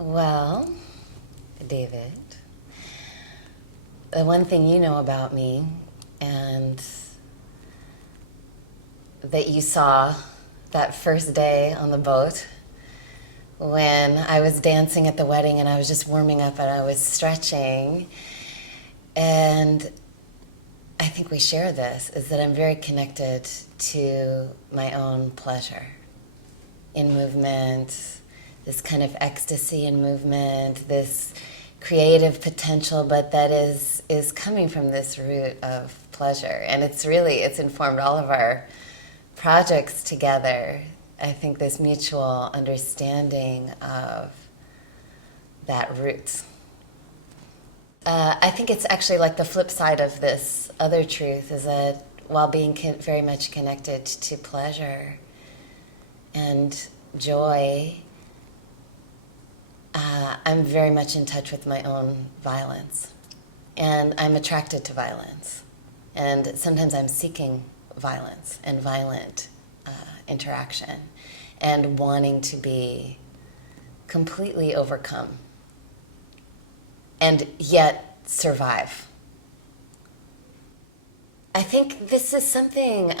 Well, David, the one thing you know about me and that you saw that first day on the boat when I was dancing at the wedding and I was just warming up and I was stretching. And I think we share this, is that I'm very connected to my own pleasure in movement, this kind of ecstasy in movement, this creative potential, but that is coming from this root of pleasure. And it's informed all of our projects together. I think this mutual understanding of that root. I think it's actually like the flip side of this other truth is that while being very much connected to pleasure and joy, I'm very much in touch with my own violence. And I'm attracted to violence. And sometimes I'm seeking violence and violent interaction and wanting to be completely overcome and yet survive. I think this is something,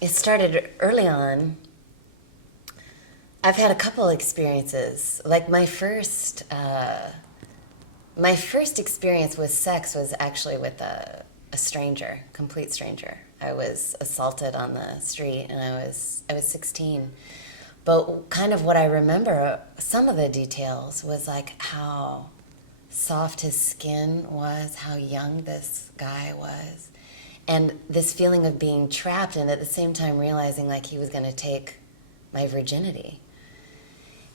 it started early on. I've had a couple experiences. Like my first experience with sex was actually with a stranger, complete stranger. I was assaulted on the street and I was 16. But kind of what I remember, some of the details was like how soft his skin was, how young this guy was, and this feeling of being trapped and at the same time realizing like he was going to take my virginity.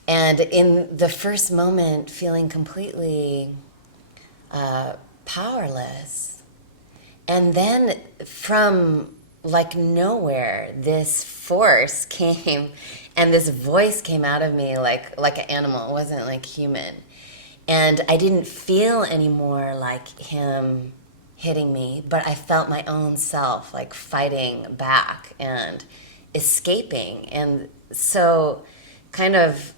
And in the first moment, feeling completely powerless. And then from like nowhere, this force came and this voice came out of me like an animal. It wasn't like human. And I didn't feel anymore like him hitting me, but I felt my own self like fighting back and escaping. And so kind of,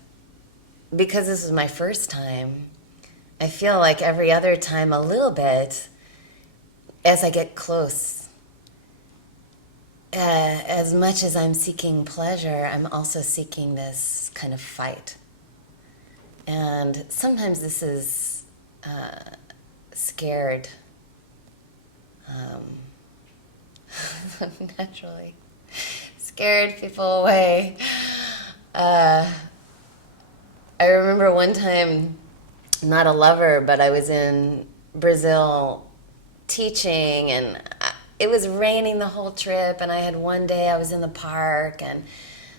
because this was my first time, I feel like every other time a little bit, as I get close, as much as I'm seeking pleasure, I'm also seeking this kind of fight. And sometimes this is scared, naturally, scared people away. I remember one time, not a lover, but I was in Brazil teaching, and it was raining the whole trip, and I had one day I was in the park, and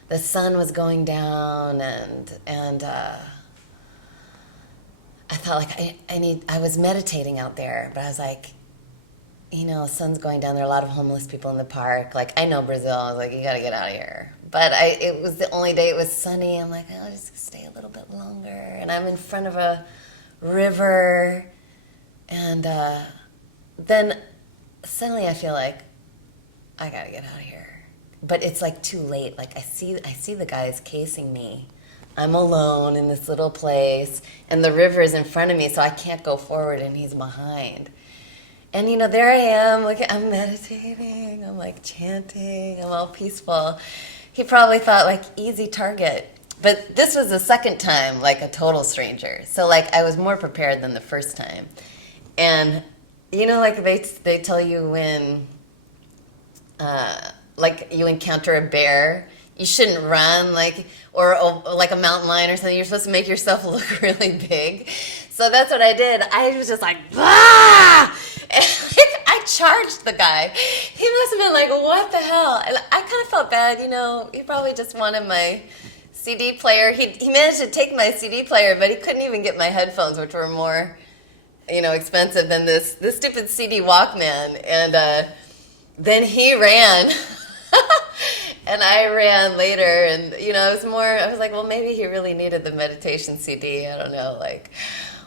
the sun was going down, and I thought like I was meditating out there, but I was like, the sun's going down, there are a lot of homeless people in the park, like I know Brazil, I was like, you gotta get out of here. But it was the only day it was sunny, I'm like, I'll just stay a little bit longer, and I'm in front of a river, and then suddenly I feel like I gotta get out of here. But it's like too late. Like I see the guys casing me. I'm alone in this little place, and the river is in front of me, so I can't go forward, and he's behind. And there I am, like I'm meditating, I'm like chanting, I'm all peaceful. He probably thought like easy target. But this was the second time, like a total stranger. So like I was more prepared than the first time. And like they tell you when like you encounter a bear, you shouldn't run, like or like a mountain lion or something. You're supposed to make yourself look really big. So that's what I did. I was just like, ah! And, like, I charged the guy. He must have been like, what the hell? And I kind of felt bad, He probably just wanted my CD player. He managed to take my CD player, but he couldn't even get my headphones, which were more, expensive than this stupid CD Walkman. And then he ran. And I ran later, and, it was more, I was like, well, maybe he really needed the meditation CD. I don't know, like,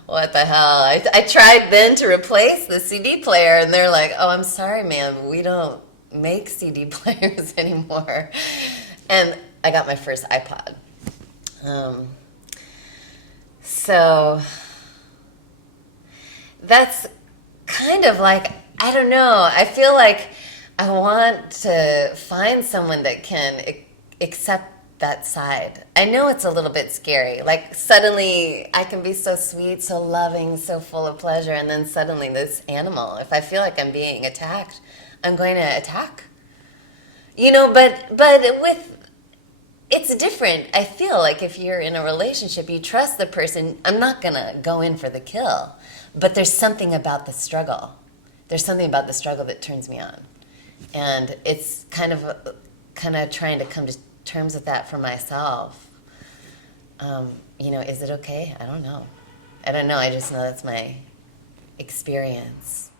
what the hell? I tried then to replace the CD player, and they're like, oh, I'm sorry, ma'am, we don't make CD players anymore. And I got my first iPod. So that's kind of like, I don't know. I feel like I want to find someone that can accept that side. I know it's a little bit scary. Like suddenly I can be so sweet, so loving, so full of pleasure, and then suddenly this animal, if I feel like I'm being attacked, I'm going to attack. But with it's different. I feel like if you're in a relationship, you trust the person. I'm not going to go in for the kill, but there's something about the struggle. There's something about the struggle that turns me on. And it's kind of trying to come to terms with that for myself. Is it okay? I don't know. I don't know. I just know that's my experience.